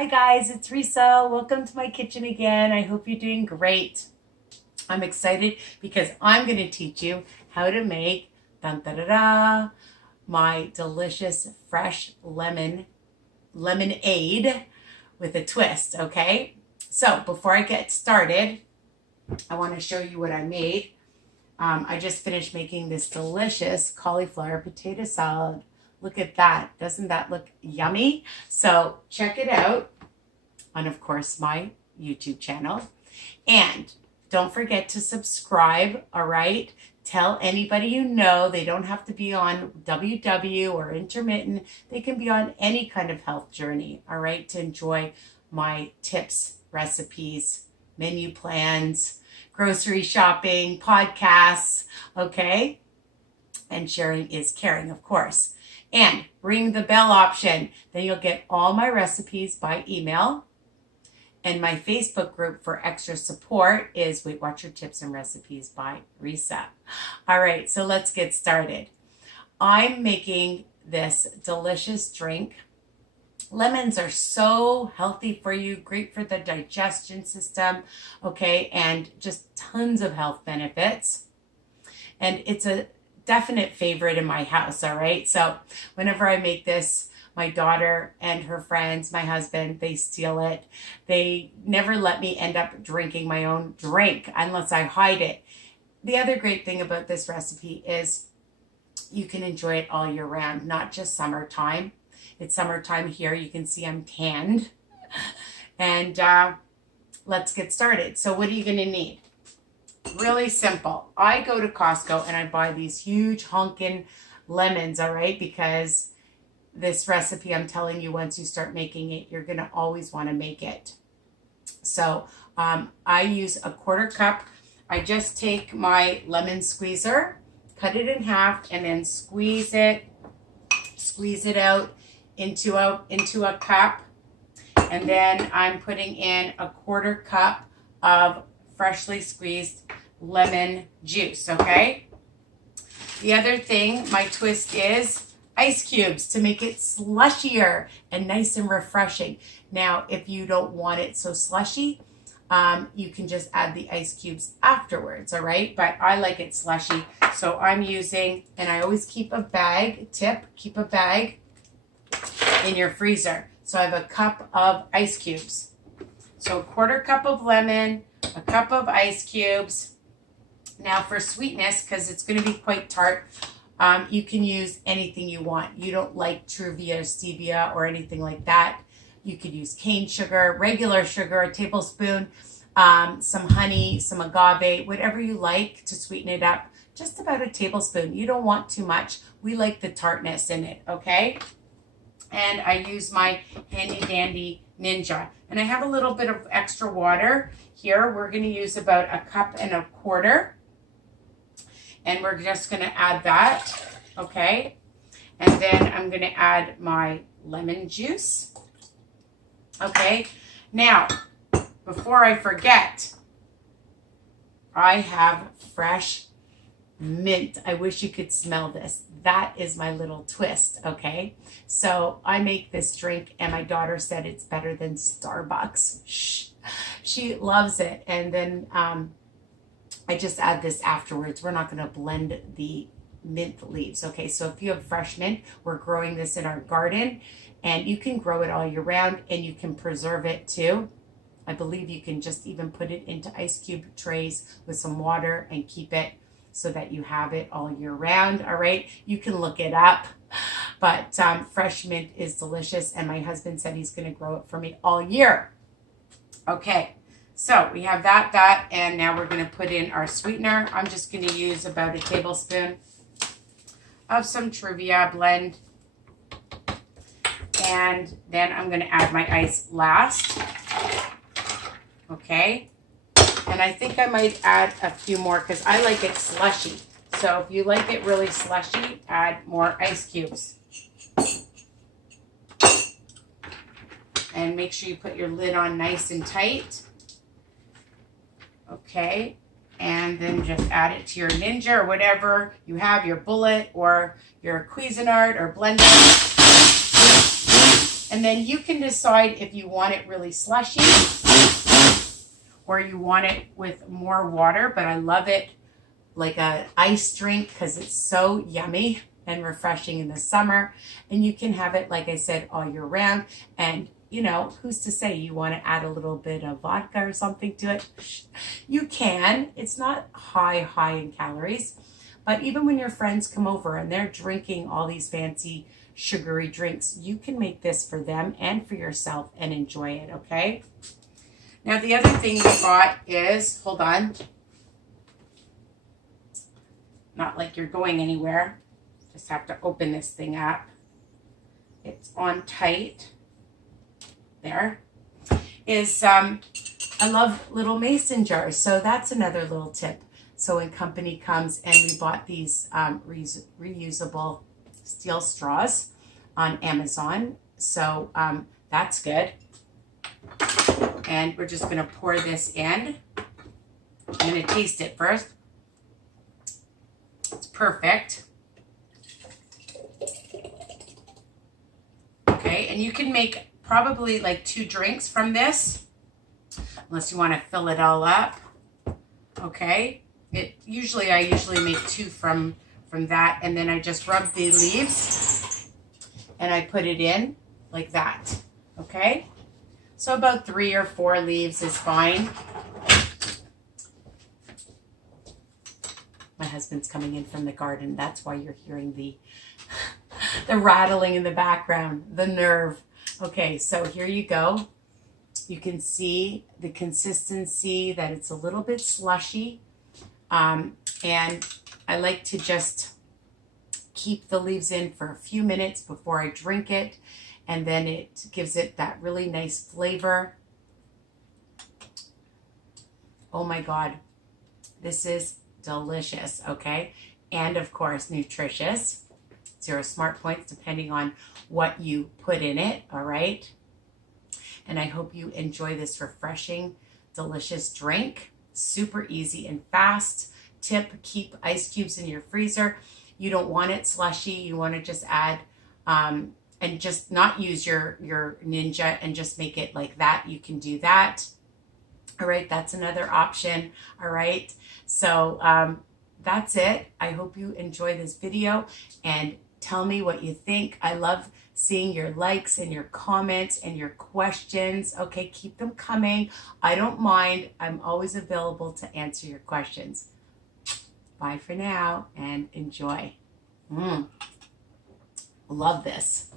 Hi guys, it's Risa. Welcome to my kitchen again. I hope you're doing great. I'm excited because I'm going to teach you how to make my delicious fresh lemonade with a twist, okay? So before I get started, I want to show you what I made. I just finished making this delicious cauliflower potato salad. Look at that. Doesn't that look yummy? So check it out on, of course, my YouTube channel. And don't forget to subscribe, all right? Tell anybody you know. They don't have to be on WW or intermittent. They can be on any kind of health journey, all right, to enjoy my tips, recipes, menu plans, grocery shopping, podcasts, okay? And sharing is caring, of course. And ring the bell option. Then you'll get all my recipes by email. And my Facebook group for extra support is Weight Watcher Tips and Recipes by Risa. All right, so let's get started. I'm making this delicious drink. Lemons are so healthy for you, great for the digestion system, okay, and just tons of health benefits. And it's a definite favorite in my house, all right? So whenever I make this, my daughter and her friends, my husband, they steal it. They never let me end up drinking my own drink unless I hide it. The other great thing about this recipe is you can enjoy it all year round, not just summertime. It's summertime here. You can see I'm tanned. And let's get started. So what are you going to need? Really simple. I go to Costco and I buy these huge honkin' lemons, all right? Because this recipe, I'm telling you, once you start making it, you're going to always want to make it. So I use a 1/4 cup. I just take my lemon squeezer, cut it in half, and then squeeze it out into a cup. And then I'm putting in a 1/4 cup of freshly squeezed lemon juice, okay? The other thing, my twist is ice cubes to make it slushier and nice and refreshing. Now, if you don't want it so slushy, you can just add the ice cubes afterwards, all right? But I like it slushy, so I'm using, and I always keep a bag, keep a bag in your freezer. So I have a cup of ice cubes. So a 1/4 cup of lemon, a cup of ice cubes. Now for sweetness, because it's going to be quite tart, you can use anything you want. You don't like Truvia or stevia or anything like that. You could use cane sugar, regular sugar, a tablespoon, some honey, some agave, whatever you like to sweeten it up. Just about a tablespoon. You don't want too much. We like the tartness in it, okay? And I use my handy dandy Ninja. And I have a little bit of extra water here. We're going to use about 1.25 cups. And we're just going to add that, okay? And then I'm going to add my lemon juice, okay? Now, before I forget, I have fresh mint. I wish you could smell this. That is my little twist, okay? So I make this drink, and my daughter said it's better than Starbucks. Shh. She loves it. And then I just add this afterwards. We're not going to blend the mint leaves, okay? So if you have fresh mint, we're growing this in our garden, and you can grow it all year round, and you can preserve it too. I believe you can just even put it into ice cube trays with some water and keep it so that you have it all year round, all right? You can look it up, but fresh mint is delicious, and my husband said he's going to grow it for me all year. Okay, so we have that, and now we're going to put in our sweetener. I'm just going to use about a tablespoon of some Truvia blend, and then I'm going to add my ice last, okay? And I think I might add a few more because I like it slushy. So if you like it really slushy, add more ice cubes. And make sure you put your lid on nice and tight. Okay. And then just add it to your Ninja or whatever you have, your Bullet or your Cuisinart or blender. And then you can decide if you want it really slushy or you want it with more water, but I love it like a ice drink because it's so yummy and refreshing in the summer. And you can have it, like I said, all year round. And you know, who's to say you want to add a little bit of vodka or something to it? You can. It's not high in calories. But even when your friends come over and they're drinking all these fancy sugary drinks, you can make this for them and for yourself and enjoy it, okay? Now, the other thing we got is, hold on. Not like you're going anywhere. Just have to open this thing up. It's on tight. There is I love little mason jars, so that's another little tip. So when company comes, and we bought these reusable steel straws on Amazon, so that's good. And we're just going to pour this in. I'm going to taste it first. It's perfect. Okay, and you can make probably like 2 drinks from this, unless you want to fill it all up. Okay, I usually make 2 from that, and then I just rub the leaves and I put it in like that. Okay, so about 3 or 4 leaves is fine. My husband's coming in from the garden. That's why you're hearing the rattling in the background, the nerve. Okay, so here you go. You can see the consistency, that it's a little bit slushy. And I like to just keep the leaves in for a few minutes before I drink it. And then it gives it that really nice flavor. Oh my God, this is delicious, okay? And of course, nutritious. 0 smart points depending on what you put in it, all right? And I hope you enjoy this refreshing, delicious drink. Super easy and fast. Tip, keep ice cubes in your freezer. You don't want it slushy. You want to just add, and just not use your Ninja and just make it like that. You can do that. All right, that's another option, all right? So that's it. I hope you enjoy this video and tell me what you think. I love seeing your likes and your comments and your questions. Okay, keep them coming. I don't mind. I'm always available to answer your questions. Bye for now and enjoy. Love this.